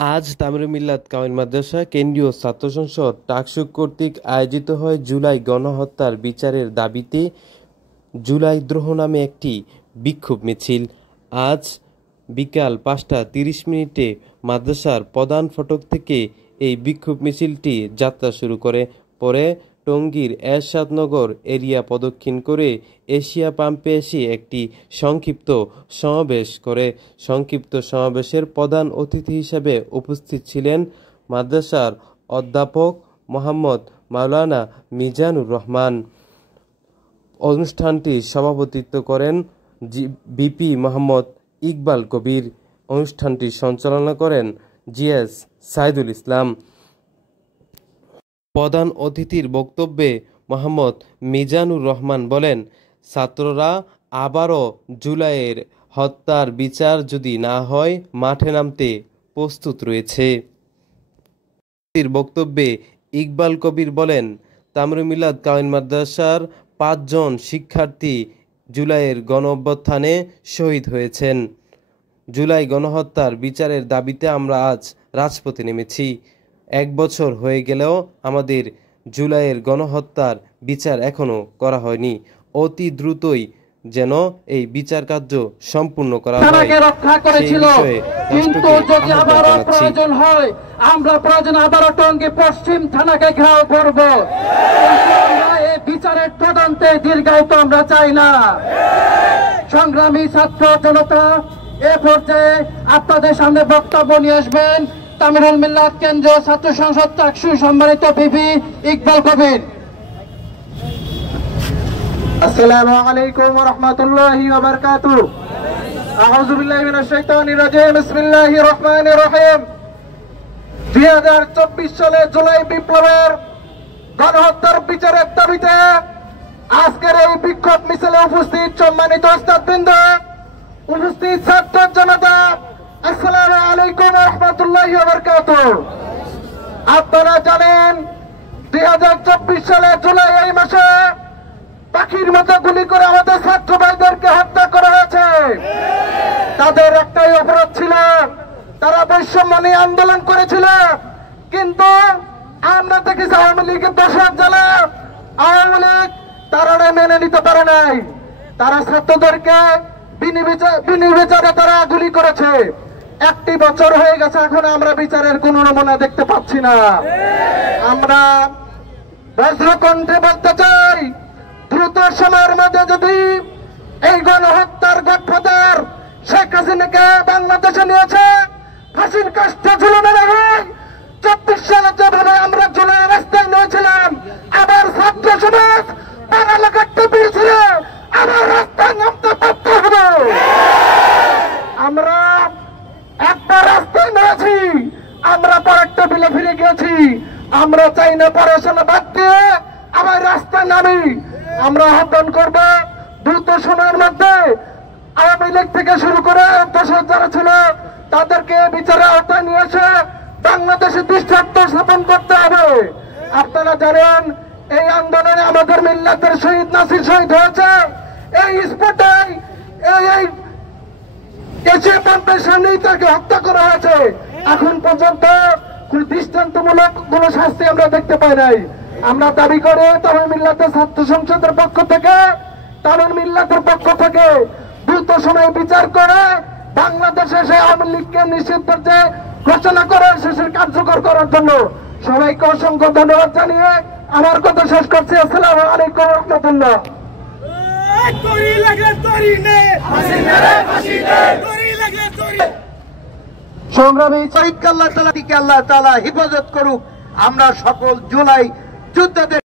আজ তামিরুল মিল্লাত কামিল মাদ্রাসা কেন্দ্রীয় ছাত্র সংসদ টাকসু কর্তৃক আয়োজিত হয় জুলাই গণহত্যার বিচারের দাবিতে জুলাই দ্রোহ নামে একটি বিক্ষোভ মিছিল। আজ বিকাল ৫টা ৩০ মিনিটে মাদ্রাসার প্রধান ফটক থেকে এই বিক্ষোভ মিছিলটি যাত্রা শুরু করে। পরে টঙ্গীর এরশাদনগর এরিয়া প্রদক্ষিণ করে এশিয়া পাম্পে এসে একটি সংক্ষিপ্ত সমাবেশ করে। সংক্ষিপ্ত সমাবেশের প্রধান অতিথি হিসেবে উপস্থিত ছিলেন মাদ্রাসার অধ্যাপক মোহাম্মদ মাওলানা মিজানুর রহমান। অনুষ্ঠানটি সভাপতিত্ব করেন ভিপি মোহাম্মদ ইকবাল কবির। অনুষ্ঠানটি সঞ্চালনা করেন জিএস সাইদুল ইসলাম। প্রধান অতিথির বক্তব্যে মোহাম্মদ মিজানুর রহমান বলেন, ছাত্ররা আবারও জুলাইয়ের হত্যার বিচার যদি না হয় মাঠে নামতে প্রস্তুত রয়েছে। বক্তব্যে ইকবাল কবির বলেন, তামিরুল মিল্লাত কামিল মাদ্রাসার ৫ জন শিক্ষার্থী জুলাইয়ের গণঅভ্যুত্থানে শহীদ হয়েছেন। জুলাই গণহত্যার বিচারের দাবিতে আমরা আজ রাজপথে নেমেছি। ১ বছর হয়ে গেলেও আমাদের জুলাইয়ের গণহত্যার বিচার এখনো করা হয়নি। অতি দ্রুতই যেন এই বিচার কার্য সম্পূর্ণ করা হয়। কিন্তু যদি আবারও প্রয়োজন হয় আমরা আবারও টঙ্গী পশ্চিম থানাকে ঘেরাও করব। এই বিচারের তদন্তে দীর্ঘায়িত আমরা চাই না। সংগ্রামী ছাত্র জনতা, এ পর্যায়ে আপনাদের সামনে বক্তব্য নিয়ে আসবেন তামিরুল মিল্লাত কেন্দ্রীয় ছাত্র সংসদ টাকসু সম্মানিত ভিপি ইকবাল কবির। আসসালামু আলাইকুম ওয়া রাহমাতুল্লাহি ওয়া বারাকাতুহু। আউযু বিল্লাহি মিনাশ শাইতানির রাজিম। বিসমিল্লাহির রহমানির রহিম। 2024 সালে জুলাই বিপ্লবের গণহত্যার বিচারের দাবিতে আজকের এই বিক্ষোভ মিছিলে উপস্থিত সম্মানিত ওস্তাদবৃন্দ, উপস্থিত ছাত্র জনতা, আসসালামু আলাইকুম ওয়া রাহমাতুল্লাহি ওয়া বারাকাতুহু। আপনারা জানেন 2024 সালে জুলাই এই মাসে পাখির মতো গুলি করে আমাদের ছাত্র ভাইদেরকে হত্যা করা হয়েছে। তাদের একটাই অপরাধ ছিল, তারা বৈষম্য নিয়ে আন্দোলন করেছিল। কিন্তু আমরা দেখেছি আওয়ামী লীগের দোষর জেলা আওয়ামী লীগ তারা মেনে নিতে পারে নাই। তারা ছাত্রদেরকে বিনির্বিচারে তারা গুলি করেছে। 1 বছর হয়ে গেছে, এখন আমরা বিচারের কোন নমুনা দেখতে পাচ্ছি না। আমরা বজ্রকণ্ঠে বলতে চাই, দ্রুত সময়ের মধ্যে যদি এই গণহত্যার গডফাদার শেখ হাসিনাকে বাংলাদেশে নিয়েছে ফাঁসির কাষ্ঠে ঝুলানো হয়। 24 সালে যেভাবে আমরা জুলাই রাস্তায় নিয়েছিলাম, আবার ছাত্র সমাজ পড়ালেখাতে পেয়েছিল, আবার রাস্তায় নামতে বাধ্য হবে। আমরা একবার রাস্তায় নিয়েছি, আমরা পরের টেবিলে ফিরে গিয়েছি। আমরা চাই না পড়াশোনা বাদ দিয়ে আবার রাস্তায় নামি। আমরা আহ্বান করব দ্রুত সময়ের মধ্যে আওয়ামী লীগ থেকে শুরু করে দোষর যারা ছিল তাদেরকে বিচারের আওতায় নিয়ে এসে বাংলাদেশে দৃষ্টান্ত স্থাপন করতে হবে। আপনারা জানেন এই আন্দোলনে আমাদের মিল্লাতের শহীদ নাসির শহীদ হয়েছে। এই স্পটে এই এশিয়া পাম্পের সামনেই তাকে হত্যা করা হয়েছে। এখন পর্যন্ত কোন দৃষ্টান্তমূলক কোন শাস্তি আমরা দেখতে পাই নাই। আমরা দাবি করে তামিরুল মিল্লাতের ছাত্র সংসদের পক্ষ থেকে, তামিরুল মিল্লাতের পক্ষ থেকে দ্রুত সময় বিচার করে বাংলাদেশে সেই আওয়ামী লীগকে নিষিদ্ধের যে ঘোষণা করে শেষের কার্যকর করার জন্য সবাইকে অসংখ্য ধন্যবাদ জানিয়ে আমার কথা শেষ করছি। আসসালামু আলাইকুম ওয়া রাহমাতুল্লাহ। সংগ্রামী শহীদকে আল্লাহ তাআলা হেফাজত করুক। আমরা সকল জুলাই যোদ্ধাদের